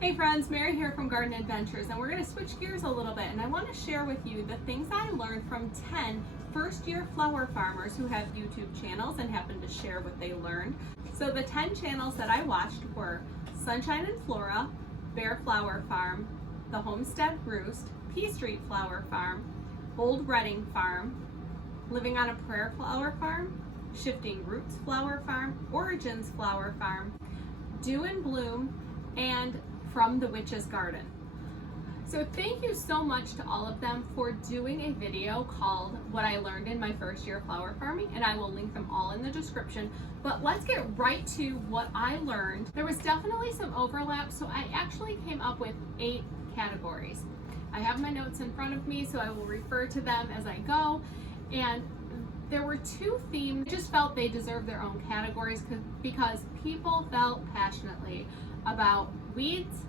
Hey friends, Mary here from Garden Adventures, and we're going to switch gears a little bit, and I want to share with you the things I learned from 10 first-year flower farmers who have YouTube channels and happen to share what they learned. So the 10 channels that I watched were Sunshine and Flora, B.A.R.E Flower Farm, the Homestead Roost, P Street Flower Farm, Old Redding Farm, Living on a Prayer Flower Farm, Shifting Roots Flower Farm, Origins Flower Farm, Dew and Bloom, and From the Witch's Garden. So thank you so much to all of them for doing a video called What I Learned in My First Year of Flower Farming, and I will link them all in the description. But let's get right to what I learned. There was definitely some overlap, so I actually came up with 8 categories. I have my notes in front of me, so I will refer to them as I go. And there were 2 themes. I just felt they deserved their own categories because people felt passionately about weeds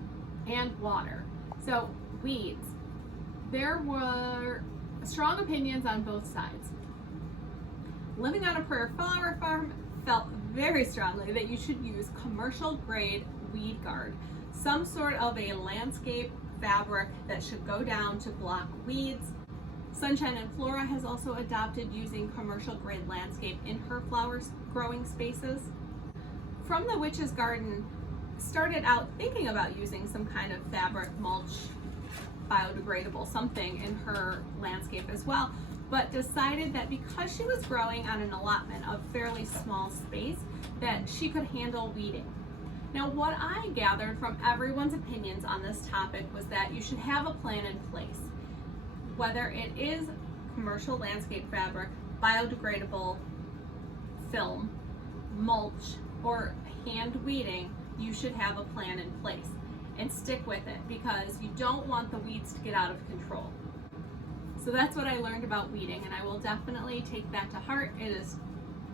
and water. So weeds, there were strong opinions on both sides. Living on a Prayer Flower Farm felt very strongly that you should use commercial grade weed guard, some sort of a landscape fabric that should go down to block weeds. Sunshine and Flora has also adopted using commercial grade landscape in her flowers growing spaces. From the Witch's Garden started out thinking about using some kind of fabric, mulch, biodegradable something in her landscape as well, but decided that because she was growing on an allotment of fairly small space that she could handle weeding. Now what I gathered from everyone's opinions on this topic was that you should have a plan in place. Whether it is commercial landscape fabric, biodegradable film, mulch, or hand weeding, you should have a plan in place and stick with it because you don't want the weeds to get out of control. So that's what I learned about weeding, and I will definitely take that to heart. It is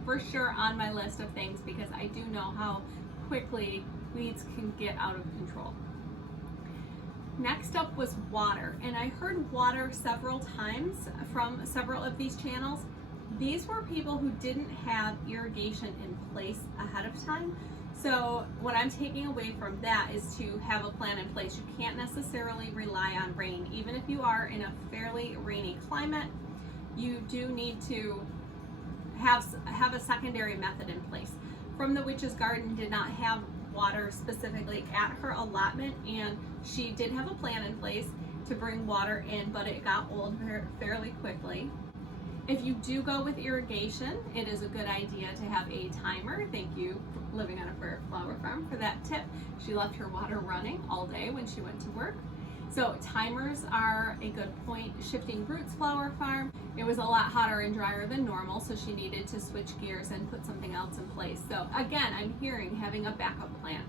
for sure on my list of things because I do know how quickly weeds can get out of control. Next up was water, and I heard water several times from several of these channels. These were people who didn't have irrigation in place ahead of time. So what I'm taking away from that is to have a plan in place. You can't necessarily rely on rain. Even if you are in a fairly rainy climate, you do need to have a secondary method in place. From the Witch's Garden did not have water specifically at her allotment, and she did have a plan in place to bring water in, but it got old fairly quickly. If you do go with irrigation, it is a good idea to have a timer. Thank you, Living on a Prayer Flower Farm, for that tip. She left her water running all day when she went to work. So timers are a good point. Shifting Roots Flower Farm, it was a lot hotter and drier than normal, so she needed to switch gears and put something else in place. So again, I'm hearing having a backup plan.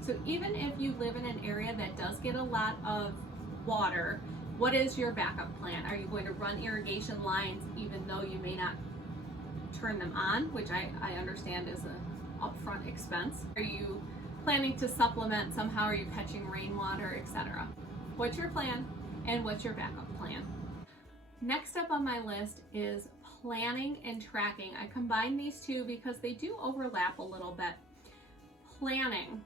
So even if you live in an area that does get a lot of water, what is your backup plan? Are you going to run irrigation lines even though you may not turn them on, which I understand is an upfront expense? Are you planning to supplement somehow? Are you catching rainwater, etc.? What's your plan and what's your backup plan? Next up on my list is planning and tracking. I combine these two because they do overlap a little bit. Planning.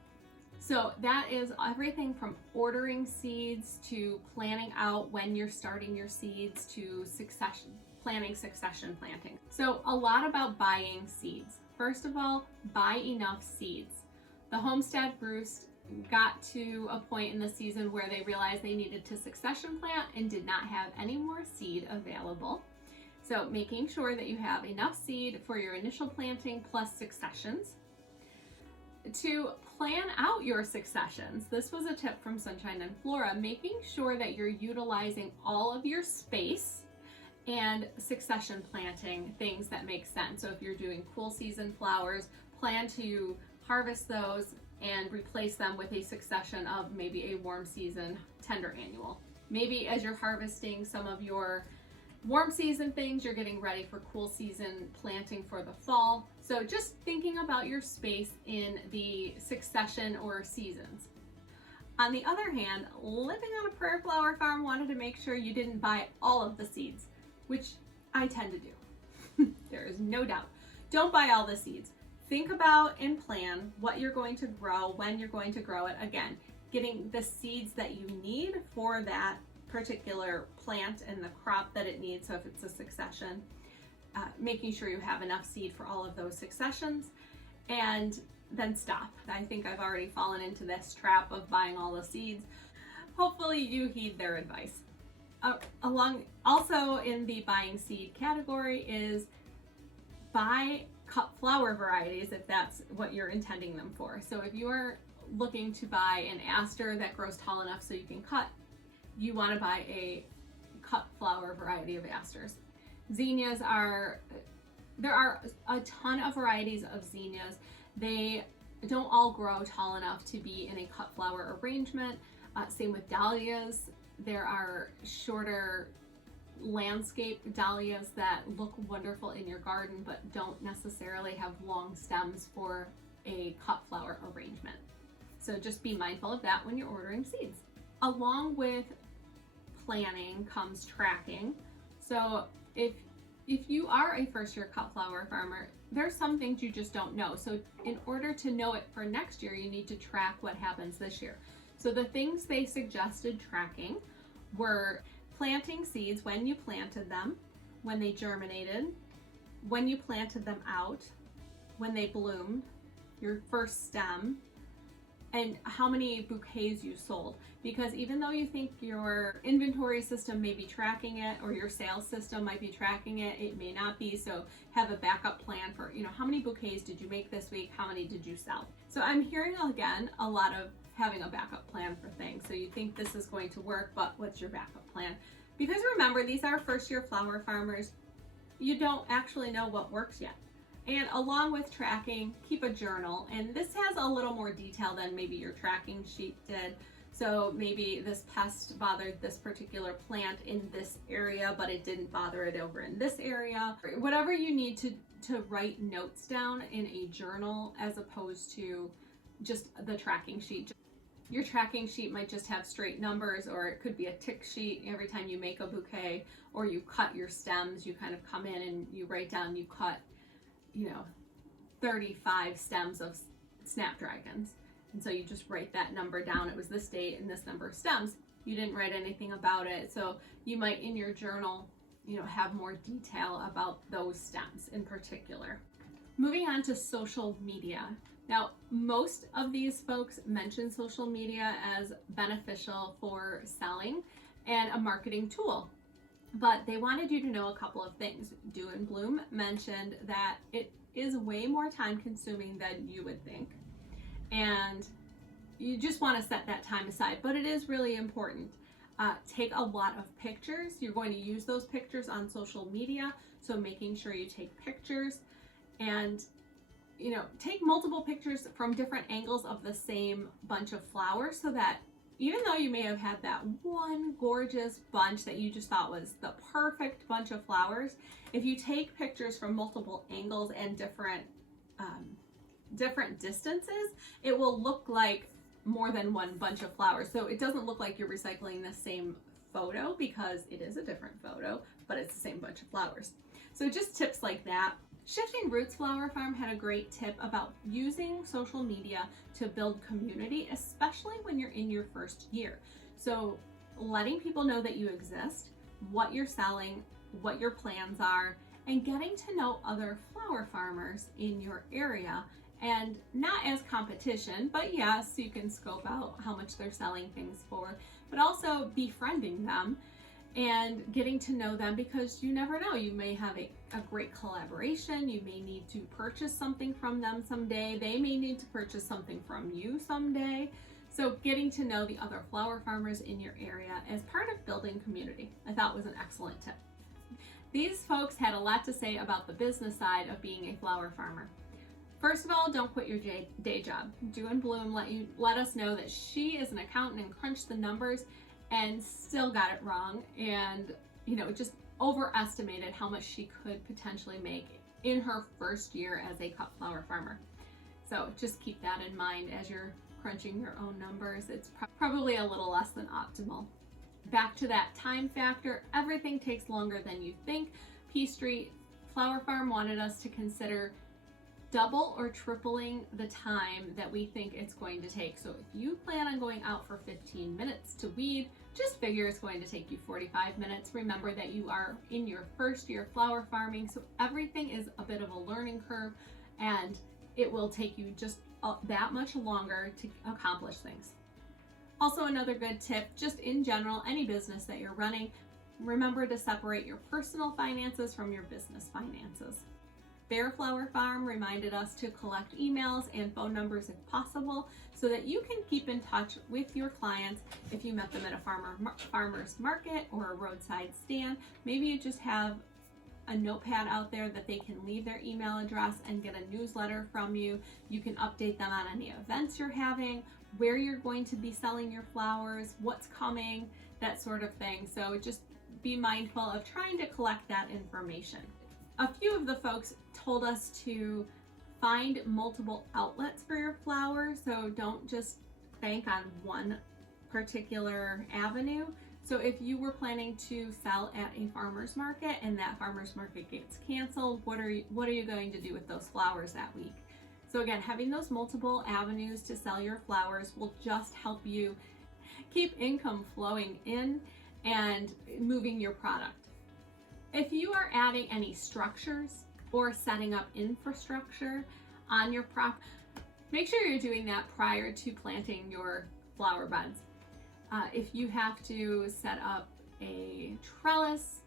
So that is everything from ordering seeds to planning out when you're starting your seeds to planning succession planting. So a lot about buying seeds. First of all, buy enough seeds. The Homestead Roost got to a point in the season where they realized they needed to succession plant and did not have any more seed available. So making sure that you have enough seed for your initial planting plus successions. To plan out your successions, this was a tip from Sunshine and Flora, making sure that you're utilizing all of your space and succession planting things that make sense. So if you're doing cool season flowers, plan to harvest those and replace them with a succession of maybe a warm season tender annual. Maybe as you're harvesting some of your warm season things, you're getting ready for cool season planting for the fall. So just thinking about your space in the succession or seasons. On the other hand, Living on a Prayer Flower Farm wanted to make sure you didn't buy all of the seeds, which I tend to do. There is no doubt. Don't buy all the seeds. Think about and plan what you're going to grow, when you're going to grow it. Again, getting the seeds that you need for that particular plant and the crop that it needs. So if it's a succession, making sure you have enough seed for all of those successions, and then stop. I think I've already fallen into this trap of buying all the seeds. Hopefully you heed their advice. Also in the buying seed category is buy cut flower varieties if that's what you're intending them for. So if you are looking to buy an aster that grows tall enough so you can cut, you want to buy a cut flower variety of asters. Zinnias there are a ton of varieties of zinnias. They don't all grow tall enough to be in a cut flower arrangement. Same with dahlias. There are shorter landscape dahlias that look wonderful in your garden but don't necessarily have long stems for a cut flower arrangement. So just be mindful of that when you're ordering seeds. Along with planning comes tracking. So if you are a first-year cut flower farmer, there's some things you just don't know. So in order to know it for next year, you need to track what happens this year. So the things they suggested tracking were planting seeds, when you planted them, when they germinated, when you planted them out, when they bloomed, your first stem, and how many bouquets you sold. Because even though you think your inventory system may be tracking it, or your sales system might be tracking it, it may not be. So have a backup plan for, how many bouquets did you make this week? How many did you sell? So I'm hearing again a lot of having a backup plan for things. So you think this is going to work, but what's your backup plan? Because remember, these are first-year flower farmers. You don't actually know what works yet. And along with tracking, keep a journal. And this has a little more detail than maybe your tracking sheet did. So maybe this pest bothered this particular plant in this area, but it didn't bother it over in this area. Whatever you need to write notes down in a journal as opposed to just the tracking sheet. Your tracking sheet might just have straight numbers, or it could be a tick sheet every time you make a bouquet, or you cut your stems. You kind of come in and you write down you cut 35 stems of snapdragons. And so you just write that number down. It was this date and this number of stems. You didn't write anything about it. So you might in your journal, have more detail about those stems in particular. Moving on to social media. Now, most of these folks mention social media as beneficial for selling and a marketing tool. But they wanted you to know a couple of things. Do and Bloom mentioned that it is way more time consuming than you would think. And you just want to set that time aside, but it is really important. Take a lot of pictures. You're going to use those pictures on social media. So making sure you take pictures and take multiple pictures from different angles of the same bunch of flowers, so that even though you may have had that one gorgeous bunch that you just thought was the perfect bunch of flowers, if you take pictures from multiple angles and different distances, it will look like more than one bunch of flowers. So it doesn't look like you're recycling the same photo, because it is a different photo, but it's the same bunch of flowers. So just tips like that. Shifting Roots Flower Farm had a great tip about using social media to build community, especially when you're in your first year. So letting people know that you exist, what you're selling, what your plans are, and getting to know other flower farmers in your area. And not as competition, but yes, you can scope out how much they're selling things for, but also befriending them and getting to know them, because you never know, you may have a great collaboration. You may need to purchase something from them someday. They may need to purchase something from you someday. So getting to know the other flower farmers in your area as part of building community, I thought was an excellent tip. These folks had a lot to say about the business side of being a flower farmer. First of all, don't quit your day job. Do and Bloom let us know that she is an accountant and crunched the numbers and still got it wrong, and just overestimated how much she could potentially make in her first year as a cut flower farmer. So just keep that in mind as you're crunching your own numbers. It's probably a little less than optimal. Back to that time factor, everything takes longer than you think. P Street Flower Farm wanted us to consider double or tripling the time that we think it's going to take. So if you plan on going out for 15 minutes to weed, just figure it's going to take you 45 minutes. Remember that you are in your first year of flower farming, so everything is a bit of a learning curve, and it will take you just that much longer to accomplish things. Also, another good tip, just in general, any business that you're running, remember to separate your personal finances from your business finances. B.A.R.E Flower Farm reminded us to collect emails and phone numbers if possible so that you can keep in touch with your clients. If you met them at a farmer's market or a roadside stand, maybe you just have a notepad out there that they can leave their email address and get a newsletter from you. You can update them on any events you're having, where you're going to be selling your flowers, what's coming, that sort of thing. So just be mindful of trying to collect that information. A few of the folks told us to find multiple outlets for your flowers, so don't just bank on one particular avenue. So if you were planning to sell at a farmer's market and that farmer's market gets canceled, what are you going to do with those flowers that week? So again, having those multiple avenues to sell your flowers will just help you keep income flowing in and moving your product. If you are adding any structures or setting up infrastructure on your property, make sure you're doing that prior to planting your flower beds. If you have to set up a trellis,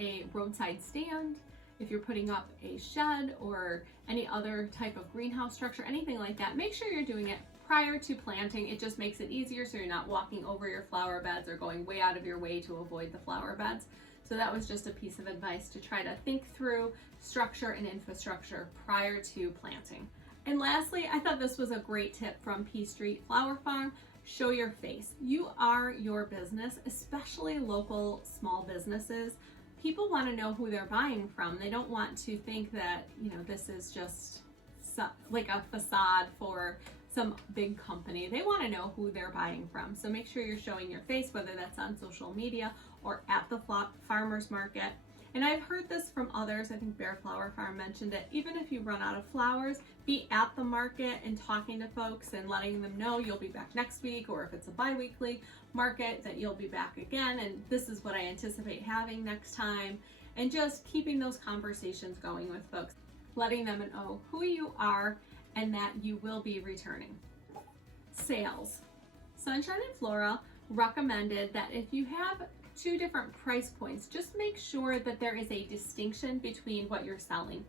a roadside stand, if you're putting up a shed or any other type of greenhouse structure, anything like that, make sure you're doing it prior to planting. It just makes it easier so you're not walking over your flower beds or going way out of your way to avoid the flower beds. So that was just a piece of advice to try to think through structure and infrastructure prior to planting. And lastly, I thought this was a great tip from P Street Flower Farm. Show your face. You are your business, especially local small businesses. People want to know who they're buying from. They don't want to think that, this is just like a facade for some big company. They want to know who they're buying from. So make sure you're showing your face, whether that's on social media or at the farmer's market. And I've heard this from others. I think B.A.R.E Flower Farm mentioned it. Even if you run out of flowers, be at the market and talking to folks and letting them know you'll be back next week, or if it's a bi-weekly market, that you'll be back again. And this is what I anticipate having next time. And just keeping those conversations going with folks, letting them know who you are and that you will be returning. Sales. Sunshine and Flora recommended that if you have two different price points, just make sure that there is a distinction between what you're selling.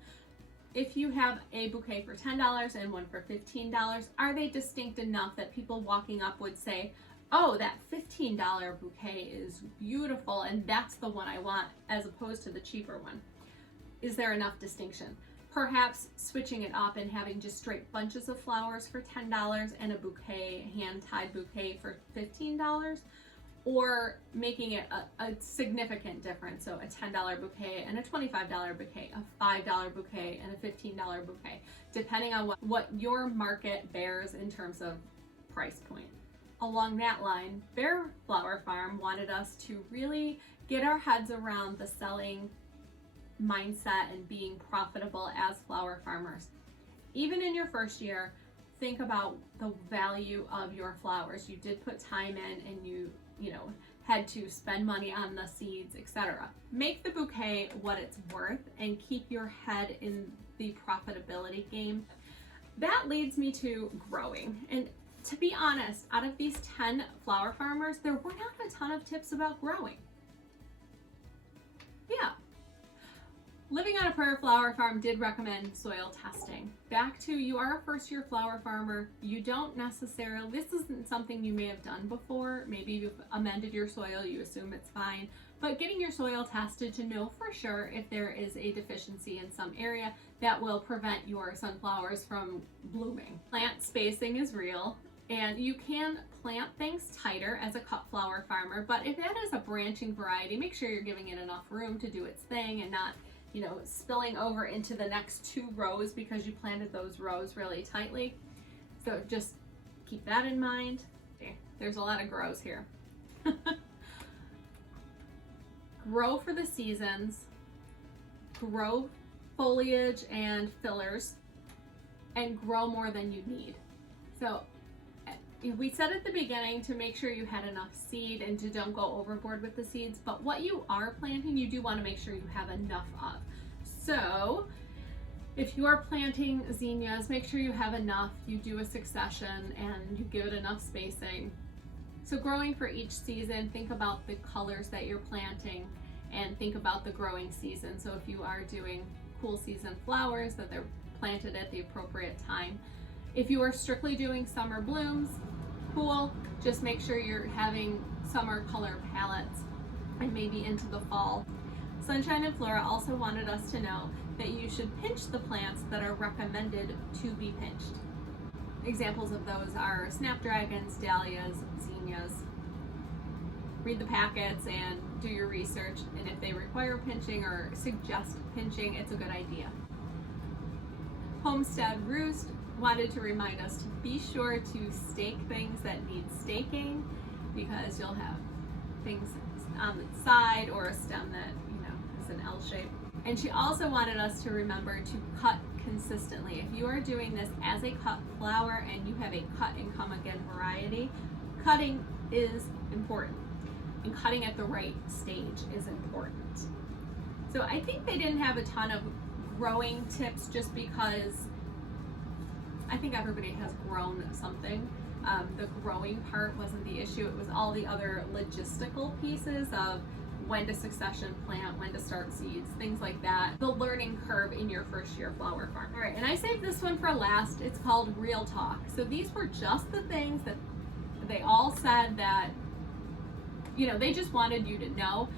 If you have a bouquet for $10 and one for $15, are they distinct enough that people walking up would say, oh, that $15 bouquet is beautiful and that's the one I want, as opposed to the cheaper one? Is there enough distinction? Perhaps switching it up and having just straight bunches of flowers for $10 and a bouquet, hand-tied bouquet for $15, or making it a significant difference. So a $10 bouquet and a $25 bouquet, a $5 bouquet and a $15 bouquet, depending on what your market bears in terms of price point. Along that line, B.A.R.E Flower Farm wanted us to really get our heads around the selling mindset and being profitable as flower farmers. Even in your first year, think about the value of your flowers. You did put time in and you had to spend money on the seeds, etc. Make the bouquet what it's worth and keep your head in the profitability game. That leads me to growing. And to be honest, out of these 10 flower farmers, there were not a ton of tips about growing. Yeah. Living on a Prairie Flower Farm did recommend soil testing. Back to, you are a first-year flower farmer. You don't necessarily, this isn't something you may have done before. Maybe you've amended your soil, you assume it's fine. But getting your soil tested to know for sure if there is a deficiency in some area that will prevent your sunflowers from blooming. Plant spacing is real, and you can plant things tighter as a cut flower farmer, but if that is a branching variety, make sure you're giving it enough room to do its thing and not spilling over into the next 2 rows because you planted those rows really tightly. So just keep that in mind. Okay, there's a lot of grows here. Grow for the seasons, grow foliage and fillers, and grow more than you need. So we said at the beginning to make sure you had enough seed and to don't go overboard with the seeds, but what you are planting, you do want to make sure you have enough of. So if you are planting zinnias, make sure you have enough, you do a succession and you give it enough spacing. So growing for each season, think about the colors that you're planting and think about the growing season. So if you are doing cool season flowers, that they're planted at the appropriate time. If you are strictly doing summer blooms, cool, just make sure you're having summer color palettes and maybe into the fall. Sunshine and Flora also wanted us to know that you should pinch the plants that are recommended to be pinched. Examples of those are snapdragons, dahlias, zinnias. Read the packets and do your research, and if they require pinching or suggest pinching, it's a good idea. Homestead Roost wanted to remind us to be sure to stake things that need staking, because you'll have things on the side or a stem that, is an L shape. And she also wanted us to remember to cut consistently. If you are doing this as a cut flower and you have a cut and come again variety, cutting is important, and cutting at the right stage is important. So I think they didn't have a ton of growing tips, just because I think everybody has grown something. The growing part wasn't the issue, it was all the other logistical pieces of when to succession plant, when to start seeds, things like that. The learning curve in your first year flower farm. All right, and I saved this one for last. It's called Real Talk. So these were just the things that they all said that, they just wanted you to know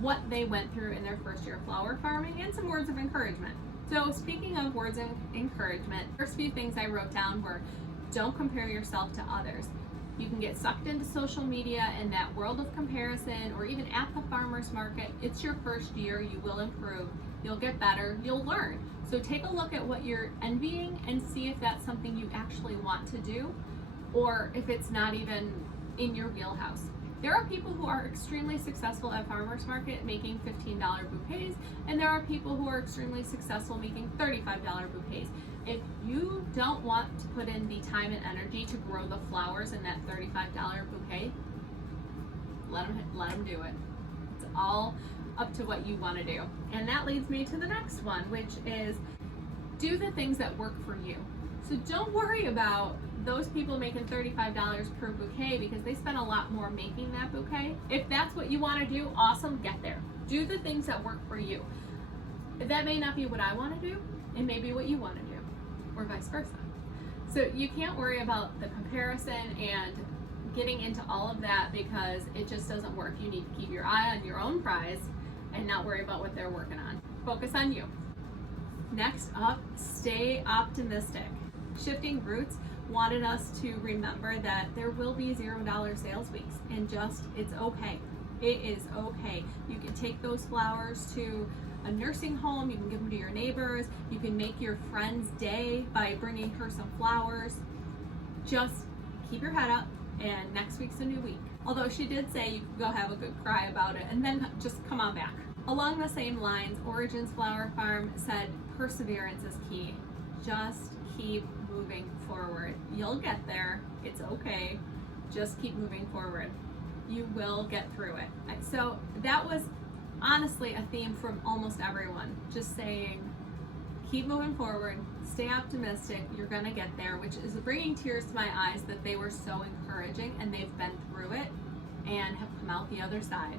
what they went through in their first year flower farming, and some words of encouragement. So speaking of words of encouragement, first few things I wrote down were, don't compare yourself to others. You can get sucked into social media and that world of comparison, or even at the farmer's market. It's your first year, you will improve, you'll get better, you'll learn. So take a look at what you're envying and see if that's something you actually want to do, or if it's not even in your wheelhouse. There are people who are extremely successful at farmer's market making $15 bouquets, and there are people who are extremely successful making $35 bouquets. If you don't want to put in the time and energy to grow the flowers in that $35 bouquet, let them do it. It's all up to what you want to do. And that leads me to the next one, which is do the things that work for you. So don't worry about those people making $35 per bouquet, because they spend a lot more making that bouquet. If that's what you want to do, awesome, get there. Do the things that work for you. That may not be what I want to do, it may be what you want to do, or vice versa. So you can't worry about the comparison and getting into all of that, because it just doesn't work. You need to keep your eye on your own prize and not worry about what they're working on. Focus on you. Next up, stay optimistic. Shifting Roots wanted us to remember that there will be $0 sales weeks, and it's okay. It is okay. You can take those flowers to a nursing home, you can give them to your neighbors, you can make your friend's day by bringing her some flowers. Just keep your head up, and next week's a new week. Although she did say you could go have a good cry about it and then just come on back. Along the same lines, Origins Flower Farm said perseverance is key. Just keep moving forward. You'll get there. It's okay. Just keep moving forward. You will get through it. So that was honestly a theme from almost everyone. Just saying, keep moving forward, stay optimistic, you're gonna get there, which is bringing tears to my eyes that they were so encouraging and they've been through it and have come out the other side.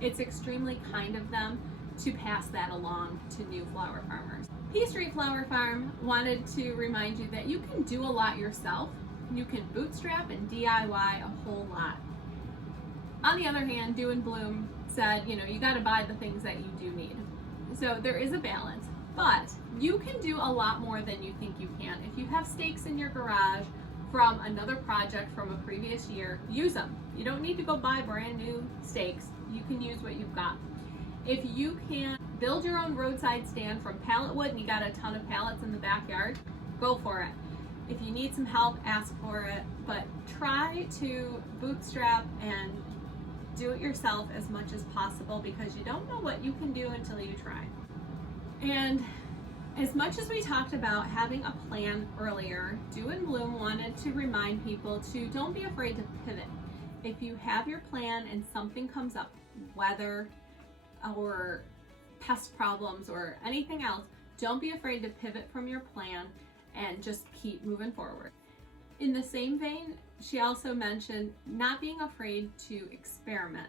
It's extremely kind of them to pass that along to new flower farmers. P Street Flower Farm wanted to remind you that you can do a lot yourself. You can bootstrap and DIY a whole lot. On the other hand, Do and Bloom said, you gotta buy the things that you do need. So there is a balance, but you can do a lot more than you think you can. If you have stakes in your garage from another project from a previous year, use them. You don't need to go buy brand new stakes. You can use what you've got. If you can build your own roadside stand from pallet wood and you got a ton of pallets in the backyard, go for it. If you need some help, ask for it, but try to bootstrap and do it yourself as much as possible, because you don't know what you can do until you try. And As much as we talked about having a plan earlier, Do and Bloom wanted to remind people to don't be afraid to pivot. If you have your plan and something comes up, weather or pest problems or anything else, don't be afraid to pivot from your plan and just keep moving forward. In the same vein, she also mentioned not being afraid to experiment.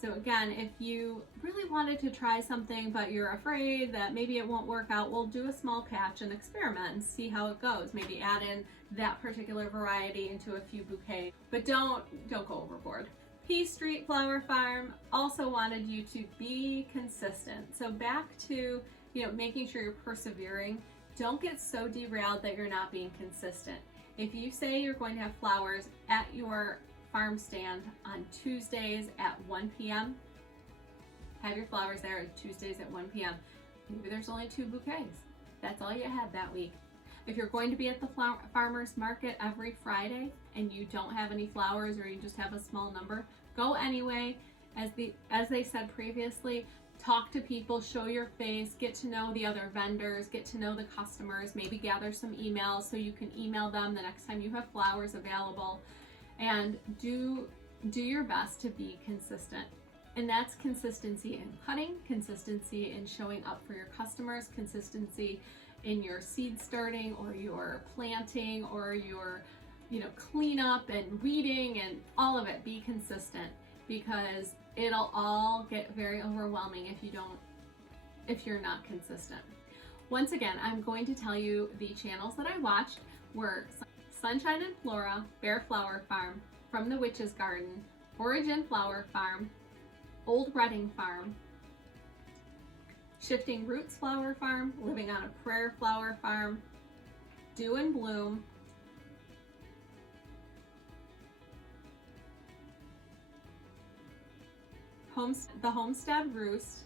So again, if you really wanted to try something but you're afraid that maybe it won't work out, we'll do a small patch and experiment and see how it goes. Maybe add in that particular variety into a few bouquets, but don't go overboard. P Street Flower Farm also wanted you to be consistent. So back to, making sure you're persevering. Don't get so derailed that you're not being consistent. If you say you're going to have flowers at your farm stand on Tuesdays at 1 p.m., have your flowers there on Tuesdays at 1 p.m. Maybe there's only 2 bouquets. That's all you had that week. If you're going to be at the farmer's market every Friday and you don't have any flowers or you just have a small number, go anyway. As they said previously, talk to people, show your face, get to know the other vendors, get to know the customers, maybe gather some emails so you can email them the next time you have flowers available, and do your best to be consistent. And that's consistency in cutting, consistency in showing up for your customers, consistency in your seed starting or your planting or your cleanup and weeding and all of it. Be consistent, because it'll all get very overwhelming if you're not consistent. Once again, I'm going to tell you the channels that I watched were Sunshine and Flora, B.A.R.E Flower Farm, From the Witch's Garden, Origin Flower Farm, Old Redding Farm, Shifting Roots Flower Farm, Living on a Prayer Flower Farm, Do and Bloom, the Homestead Roost,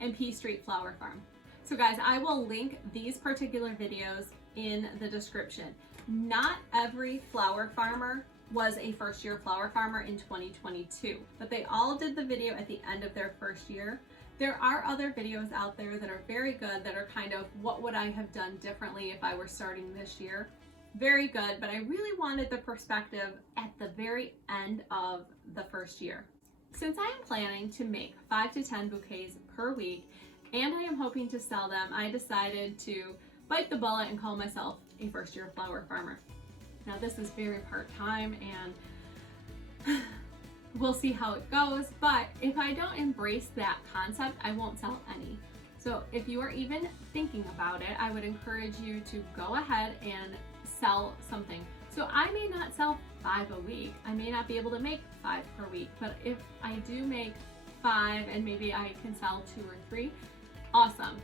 and P Street Flower Farm. So guys, I will link these particular videos in the description. Not every flower farmer was a first-year flower farmer in 2022, but they all did the video at the end of their first year. There are other videos out there that are very good, that are kind of what would I have done differently if I were starting this year. Very good, but I really wanted the perspective at the very end of the first year. Since I am planning to make 5 to 10 bouquets per week, and I am hoping to sell them, I decided to bite the bullet and call myself a first-year flower farmer. Now this is very part-time and we'll see how it goes, but if I don't embrace that concept, I won't sell any. So if you are even thinking about it, I would encourage you to go ahead and sell something. So I may not sell 5 a week, I may not be able to make 5 per week, but if I do make 5 and maybe I can sell 2 or 3, awesome.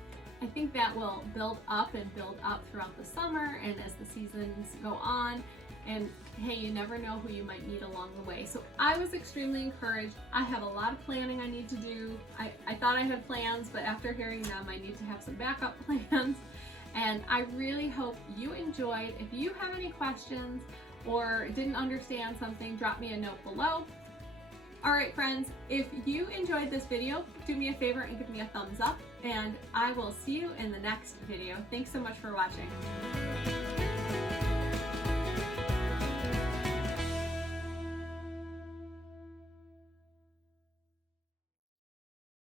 I think that will build up throughout the summer and as the seasons go on, and hey, you never know who you might meet along the way. So I was extremely encouraged. I have a lot of planning I need to do. I thought I had plans, but after hearing them, I need to have some backup plans. And I really hope you enjoyed. If you have any questions or didn't understand something, drop me a note below. All right, friends, if you enjoyed this video, do me a favor and give me a thumbs up, and I will see you in the next video. Thanks so much for watching.